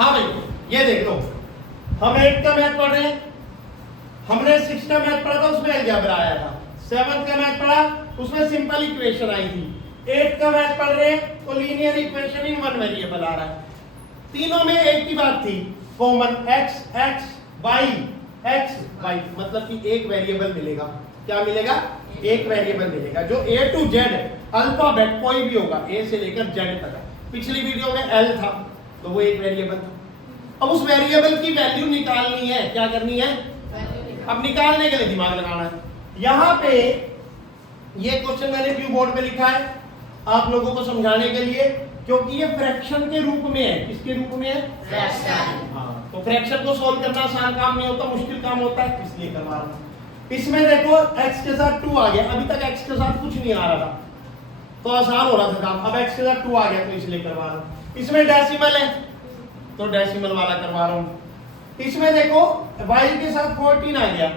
हाँ भाई ये देख लो, हम 8 का मैथ पढ़ रहे हैं, हमने 6 का मैथ पढ़ा था उसमें अलजेब्रा आया था, 7 का मैथ पढ़ा उसमें सिंपल इक्वेशन आई थी, 8 का मैथ पढ़ रहे हैं तो linear equation in one variable आ रहा है। तीनों में एक ही बात थी common, x x y x y, मतलब कि एक वेरिएबल मिलेगा। क्या मिलेगा? एक वेरिएबल मिलेगा जो a टू z अल्फाबेट कोई भी होगा a से लेकर z तक। पिछली वीडियो में l था तो वो एक वेरिएबल था। अब उस वेरिएबल की वैल्यू निकालनी है, क्या करनी है? अब निकालने के लिए दिमाग लगाना है। यहां पे ये क्वेश्चन मैंने ब्लू बोर्ड पे लिखा है आप लोगों को समझाने के लिए, क्योंकि ये फ्रैक्शन के रूप में है। किसके रूप में है? फ्रैक्शन। हाँ, तो फ्रैक्शन को सॉल्व करना आसान काम नहीं होता, मुश्किल काम होता है, इसलिए करवा रहा हूं। इसमें देखो x के साथ 2 आ गया, अभी तक x के साथ कुछ नहीं आ रहा था तो आसान हो रहा था काम, अब x के साथ 2 आ गया तो इसलिए करवा रहा हूं। इसमें डेसिमल है तो डेसिमल वाला करवा रहा हूं। इसमें देखो y के साथ 14 आ गया,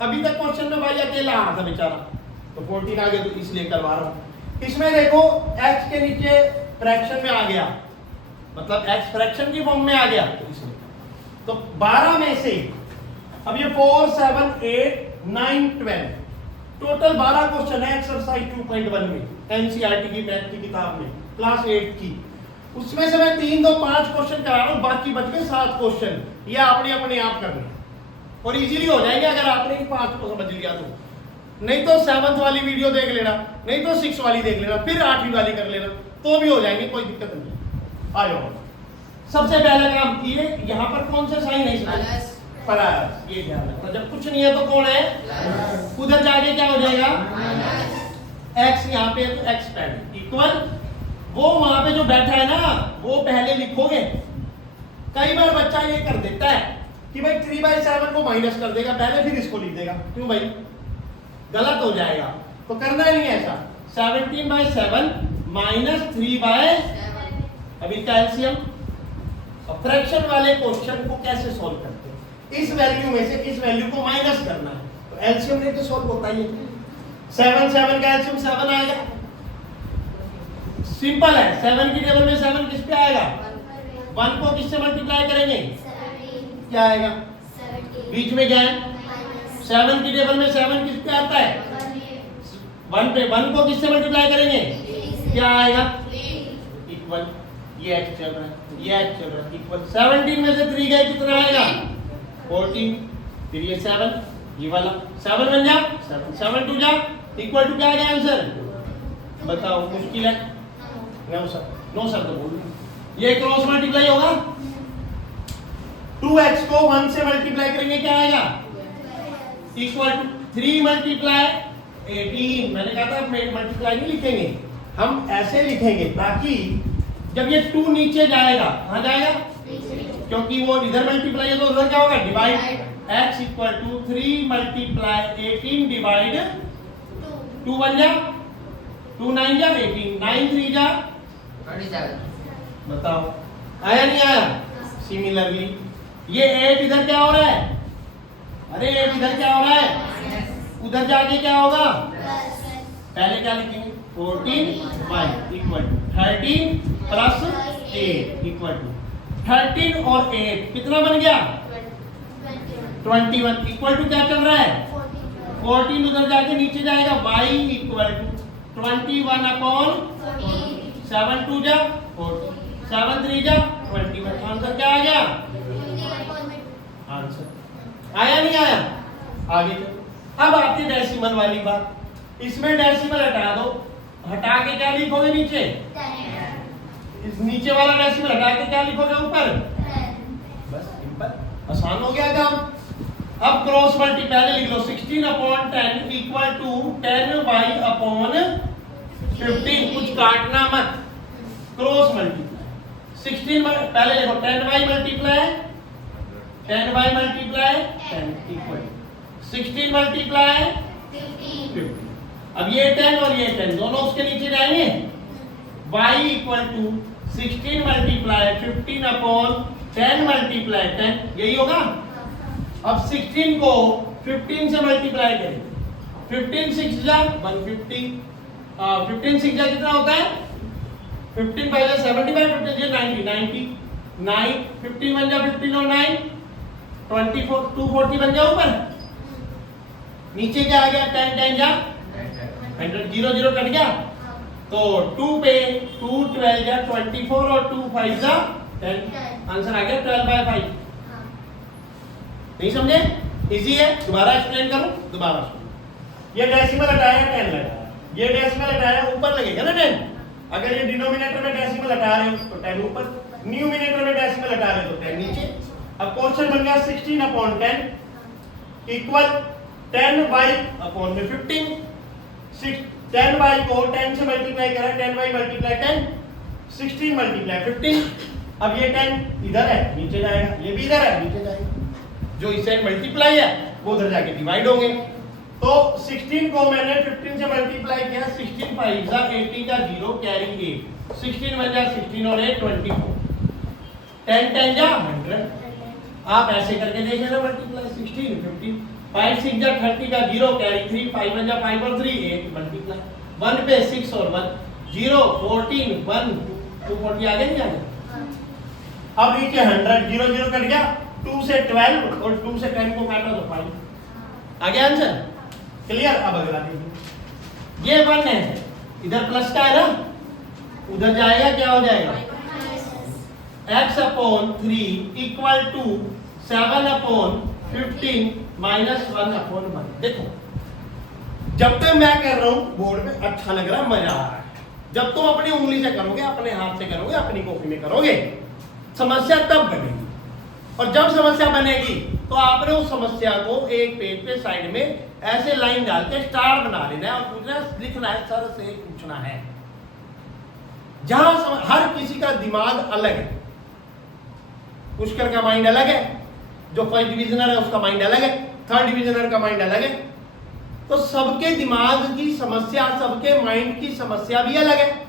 अभी तक क्वेश्चन में y अकेला आ रहा था बेचारा, तो 14 आ गया तो इसलिए करवा रहा हूं। इसमें देखो x के नीचे फ्रैक्शन में आ गया, मतलब x फ्रैक्शन की फॉर्म में आ गया तो इसलिए। तो 12 में से अब ये 4 7 8 9 12 टोटल 12 क्वेश्चन है एक्सरसाइज 2.1 में, एनसीईआरटी की मैथ की किताब में, क्लास 8 की। उसमें से मैं 3 2 5 क्वेश्चन करा रहा हूं, बाकी बच गए 7 क्वेश्चन। ये आपने अपने आप करने और इजीली हो जाएंगे अगर आपने इन 5 को समझ लिया तो। नहीं तो 7th वाली वीडियो देख लेना, नहीं तो 6 वाली देख लेना, फिर 8वीं वाली कर लेना, तो भी हो जाएंगे, कोई दिक्कत नहीं। आ जाओ। सबसे पहला काम ये, यहाँ पर कौन सा साइन है इसमें? प्लस। ये ध्यान रखना, जब कुछ नहीं है तो कौन है? उधर जाके क्या हो जाएगा? x यहाँ पे तो x पहले इक्वल, वो वहां पे जो बैठा है ना वो पहले लिखोगे। कई बार बच्चा ये कर देता है कि भाई 3/7 को माइनस कर देगा पहले, फिर इसको लिख देगा। क्यों भाई? गलत हो जाएगा, तो करना ही नहीं ऐसा। 17/7 माइनस 3/7, अभी का एलसीएम। अब फ्रैक्शन वाले क्वेश्चन को कैसे सॉल्व करते हैं? इस वैल्यू में से इस वैल्यू को माइनस करना है, तो एलसीएम नहीं तो सॉल्व होता ही है। 7 का एलसीएम 7 आएगा, सिंपल है। 7 की टेबल में 7 किस पे आएगा? 1 को किससे मल्टीप्लाई करेंगे? क्या आएगा? बीच में क्या है? 7 की टेबल में 7 किस पे आता है? 1 पे। 1 को किससे मल्टीप्लाई करेंगे? क्या आएगा? इक्वल। ये x चल रहा है, ये x चल रहा है, इक्वल। 17 में से 3 गए कितना आएगा? 14। फिर ये 7, ये वाला 7 बन जा, 7 2 जा इक्वल टू क्या आ गया आंसर? बताओ, मुश्किल है? नो सर, नो सर तो बोल। ये क्रॉस मल्टीप्लाई होगा, 2x को 1 से मल्टीप्लाई करेंगे क्या आएगा? Equal to 3 multiply 18। मैंने कहा था मल्टीप्लाई नहीं लिखेंगे, हम ऐसे लिखेंगे ताकि जब ये 2 नीचे जाएगा, कहां जाएगा? क्योंकि वो इधर मल्टीप्लाई है तो उधर क्या होगा? Divide. x equal to 3 multiply 18 divide 2 बन जा, 2 9 जा 18, 9 3 जा 27। बताओ आया नहीं आया? सिमिलरली ये 8 इधर क्या हो रहा है? अरे 8 इधर क्या हो रहा है? उधर जाके क्या होगा? पहले क्या लिखेंगे? 14y equal to 13 plus 8 equal to 13 और 8 कितना बन गया? 21 इक्वल टू क्या चल रहा है? 14 उधर जाके नीचे जाएगा, y इक्वल टू 21 अपॉन 7 2 जा 14, 7 3 जा 21। आंसर क्या आ गया? आंसर आया नहीं आया? आगे अब आती डेसिमल वाली बात। इसमें डेसिमल हटा दो, हटा के क्या लिखोगे नीचे? इस नीचे वाला डेसिमल हटा के क्या लिखोगे ऊपर? बस सिंपल, आसान हो गया काम। अब क्रॉस मल्टी पहले लिख लो, 16 upon 10 equal to 10y upon 15। कुछ काटना मत, क्रॉस मल्टीप्लाई 16 पहले लिखो, 10y multiply 10y multiply 10 equal 16 multiply 15। अब ये 10 और ये 10 दोनों उसके नीचे जाएंगे, y equal to 16 multiply 15 upon 10 multiply 10, यही होगा। अब 16 को 15 से मल्टीप्लाई करें, 15 6 जा 150, 15 6 जा कितना होता है? 15 पहले 75, 15 90, 9 15 बन जा 15 और 9 24 240 बन जा ऊपर। नीचे क्या आ गया 10 10 जा 100 0 0 कट गया तो 2 पे 2 12 जा 24 और 2 5 जा 10 आंसर आ गया 12/5। नहीं समझे? इजी है। दोबारा एक्सप्लेन करूं? दोबारा सुनो। ये डेसिमल हटाया 10 लगाया, ये डेसिमल हटाया ऊपर लगेगा ना 10। अगर ये डिनोमिनेटर में डेसिमल हटा रहे हो तो 10 ऊपर, न्यूमिनेटर में डेसिमल हटा रहे हो तो 10 नीचे। अब क्वेश्चन बन गया 16/10 इक्वल 10y/15। 10y को 10 से मल्टीप्लाई करा, 10y × 10 16 × 15। अब ये 10 इधर है नीचे जाएगा, ये भी इधर है नीचे जाएगा, जो इससे मल्टीप्लाई है वो उधर जाके डिवाइड होंगे। तो 16 को मैंने 15 से मल्टीप्लाई किया, 16 5 जा 80 का 0 कैरी 8, 16 1 जा 16 और 8 24, 10 10 जा 100। आप ऐसे करके देख लेना मल्टीप्लाई 16 15 5 6 जा 30 का 0 कैरी 3, 5 1 जा 5 और 3 8 मल्टीप्लाई 1 पे 6 और 1 0 14 1 240 आगे नहीं आगे। अब नीचे 100 0 0 कट गया, 2 से 12 और 2 से 10 को काटा तो 5 आ गया आंसर। क्लियर? अब अगला देखिए, ये 1 है, इधर प्लस का है ना, उधर जाएगा क्या हो जाएगा x/3 इक्वल टू 7/15 माइनस 1/1। देखो जब तक मैं कर रहा हूं बोर्ड में अच्छा लग रहा है, मजा आ रहा है। जब तुम अपनी उंगली से करोगे, अपने हाथ से करोगे, अपनी कॉपी में करोगे, समस्या तब बनेगी। और जब समस्या बनेगी तो आपने उस समस्या को एक पेज पे साइड में ऐसे लाइन डाल के स्टार बना लेना है और पूछना लिखना है, सर से पूछना है। जहां हर किसी का दिमाग अलग है, पुष्कर का माइंड अलग है, जो फर्स्ट डिविजनर है उसका माइंड अलग है, थर्ड डिविजनर का माइंड अलग है। तो सबके दिमाग की समस्या, सबके माइंड की समस्या भी अलग है,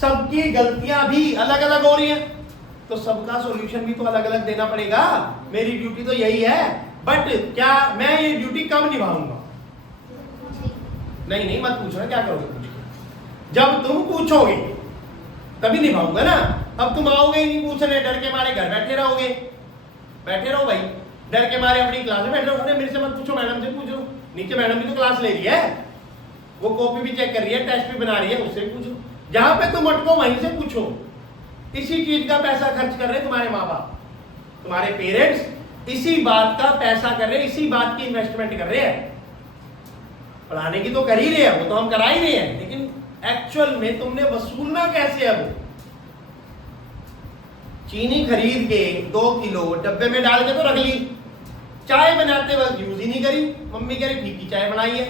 सबकी गलतियां भी अलग अलग हो रही हैं, तो सबका सॉल्यूशन भी तो अलग अलग देना पड़ेगा। मेरी ड्यूटी तो यही है, बट क्या मैं ये ड्यूटी कब निभाऊंगा? नहीं मत पूछना क्या करोगे, जब तुम पूछोगे तभी निभाऊंगा ना। अब तुम आओगे ही नहीं पूछने, डर के मारे घर बैठे रहोगे। बैठे रहो भाई, डर के मारे अपनी क्लास में बैठे रहो। अरे मेरे से मत पूछो, मैडम से पूछो। नीचे मैडम भी तो क्लास ले रही है, वो कॉपी भी चेक कर रही है, टेस्ट भी बना रही है, उससे पूछो। जहां पे तुम अटको वहीं से पूछो। इसी चीज का पैसा खर्च कर रहे हैं तुम्हारे माँ बाप, तुम्हारे पेरेंट्स इसी बात का पैसा कर रहे हैं, इसी बात की इन्वेस्टमेंट कर रहे हैं। पढ़ाने की तो कर ही रहे हैं, वो तो हम करा ही रहे हैं, लेकिन एक्चुअल में तुमने वसूलना कैसे है? वो चीनी खरीद के 2 किलो डब्बे में डाल के तो रख ली, चाय बनाते वक्त यूज ही नहीं करी, मम्मी कह रही फीकी चाय बनाई है।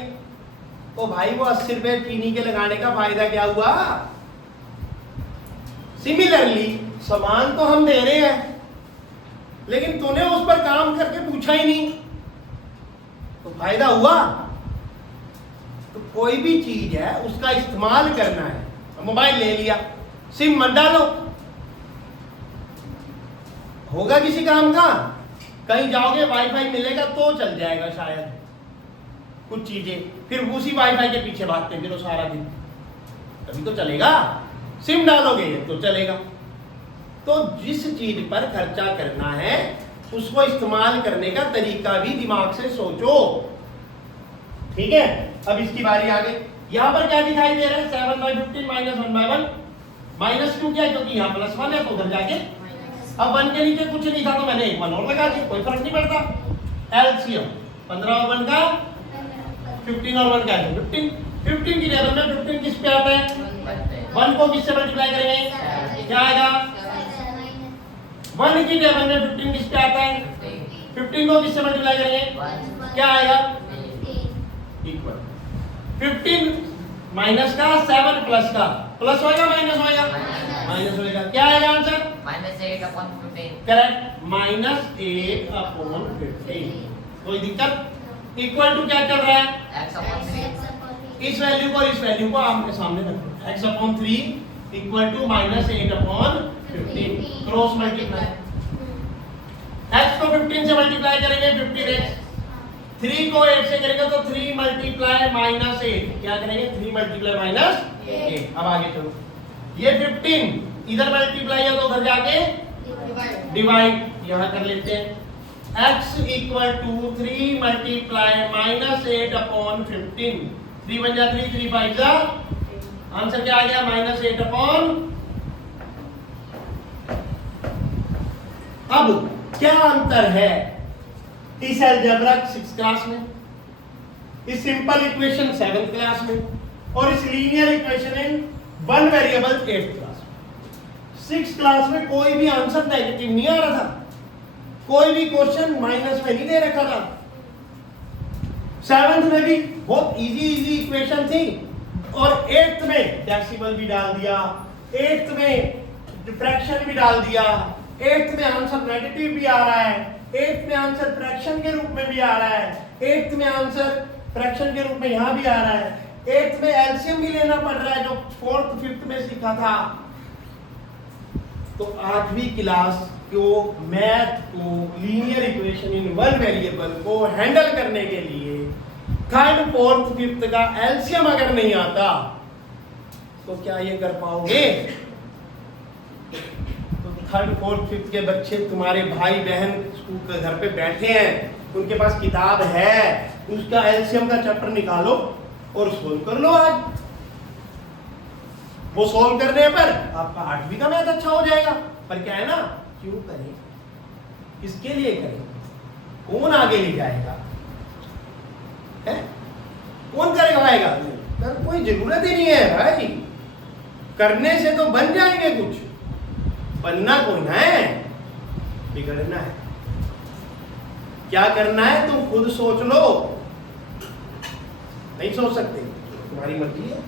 तो भाई वो 80 रुपए चीनी के लगाने का फायदा क्या हुआ? सिमिलरली सामान तो हम दे रहे हैं, लेकिन तूने उस पर काम करके पूछा ही नहीं, तो फायदा हुआ? तो कोई भी चीज है उसका इस्तेमाल करना है। मोबाइल ले लिया, सिम मत डालो, होगा किसी काम का? कहीं जाओगे वाईफाई मिलेगा तो चल जाएगा शायद कुछ चीजें, फिर उसी वाईफाई के पीछे भागते फिर सारा दिन, तभी तो चलेगा। सिम डालोगे तो चलेगा। तो जिस चीज पर खर्चा करना है उसको इस्तेमाल करने का तरीका भी दिमाग से सोचो, ठीक है? अब इसकी बारी आगे। यहां पर क्या दिखाई दे रहा है? 7/15 माइनस 1/1। माइनस क्यों किया? क्योंकि यहाँ +1 है तो उधर जाके, अब 1 के नीचे कुछ नहीं था तो मैंने 1 और लगा दिया, कोई फर्क नहीं पड़ता। एलसीएम 15 और 1 का 15 और 1 का 15। 15 की टेबल में 15 किस पे आता है? 1 को किससे मल्टीप्लाई करेंगे? क्या आएगा? 1 की टेबल में 15 किस पे आता है? 15 को किससे मल्टीप्लाई करेंगे? क्या आएगा? इक्वल 15 माइनस का 7 प्लस का, प्लस होएगा माइनस होएगा? माइनस होएगा। क्या आएगा आंसर? -8/15। करेक्ट, -8/15। कोई दिक्कत? इक्वल टू क्या चल रहा है? x/3। इस वैल्यू को इस वैल्यू को आपके सामने रखो। x/3 equal to -8/15। Cross multiply, x को 15 से मल्टीप्लाई करेंगे 15x, 3 को 8 से करेंगे तो 3 मल्टीप्लाई -8। क्या करेंगे? 3 मल्टीप्लाई -8। अब आगे चलो, ये 15 इधर मल्टीप्लाई है तो उधर जाके डिवाइड यहां कर लेते हैं x equal to 3 multiply -8 upon 15 3 1 जा 3 3 5 जा आंसर क्या आ गया -8 अपॉन। अब क्या अंतर है इस अलजेब्रा 6th क्लास में, इस सिंपल इक्वेशन 7th क्लास में और इस linear equation in one variable 8th class में। 6th क्लास में कोई भी आंसर नेगेटिव नहीं आ रहा था, कोई भी क्वेश्चन माइनस में नहीं दे रखा था। 7th में भी बहुत इजी इक्वेशन थी और 8th में डेसिमल भी डाल दिया, 8th में फ्रैक्शन भी डाल दिया, 8th में आंसर नेगेटिव भी आ रहा है, 8th में आंसर फ्रैक्शन के रूप में भी आ रहा है, 8th में आंसर फ्रैक्शन के रूप में यहां भी आ रहा है, 8th में एलसीएम भी लेना पड़ रहा है जो 4th 5th में सीखा था। तो 8वीं क्लास को मैथ को linear equation in one variable को हैंडल करने के लिए 3rd 4th 5th का एलसीएम अगर नहीं आता तो क्या ये कर पाओगे? तो 3rd 4th 5th के बच्चे तुम्हारे भाई बहन स्कूल के घर पे बैठे हैं, उनके पास किताब है, उसका एलसीएम का चैप्टर निकालो और सोल्व कर लो आज। वो सोल्व करने पर आपका 8वीं का मैथ अच्छा हो जाएगा। पर क्या है ना, क्यों करें, किसके लिए करें, कौन आगे ले जाएगा है? कौन करवाएगा? तर कोई जरूरत ही नहीं है भाई, करने से तो बन जाएंगे कुछ, बनना कोई ना है, बिगड़ना है। क्या करना है तुम खुद सोच लो, नहीं सोच सकते तुम्हारी मर्जी है।